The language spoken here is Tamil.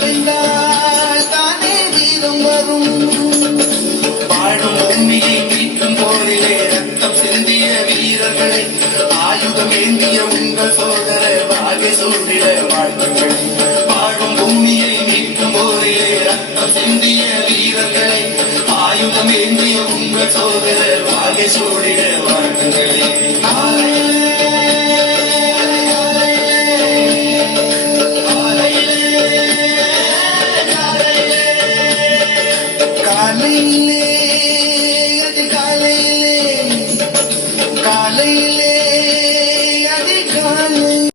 நடந்தால் தானே தீபம் வரும். வாழும் பூமியை மீட்கும் போரிலே ரத்தம் சிந்திய வீரர்களை ஆயுதம் ஏந்திய உங்கள் சோதர வாழ்க்கை சூழ்நில வாழ்த்துக்களை. வாழும் பூமியை மீட்கும் போரிலே ரத்தம் சிந்திய வீரர்களை ஆயுதம் ஏந்திய உங்கள் சோதர வாழ்க்கை சூழ்நில வாழ்க்கை காலையிலே அது காலையிலே காலையிலே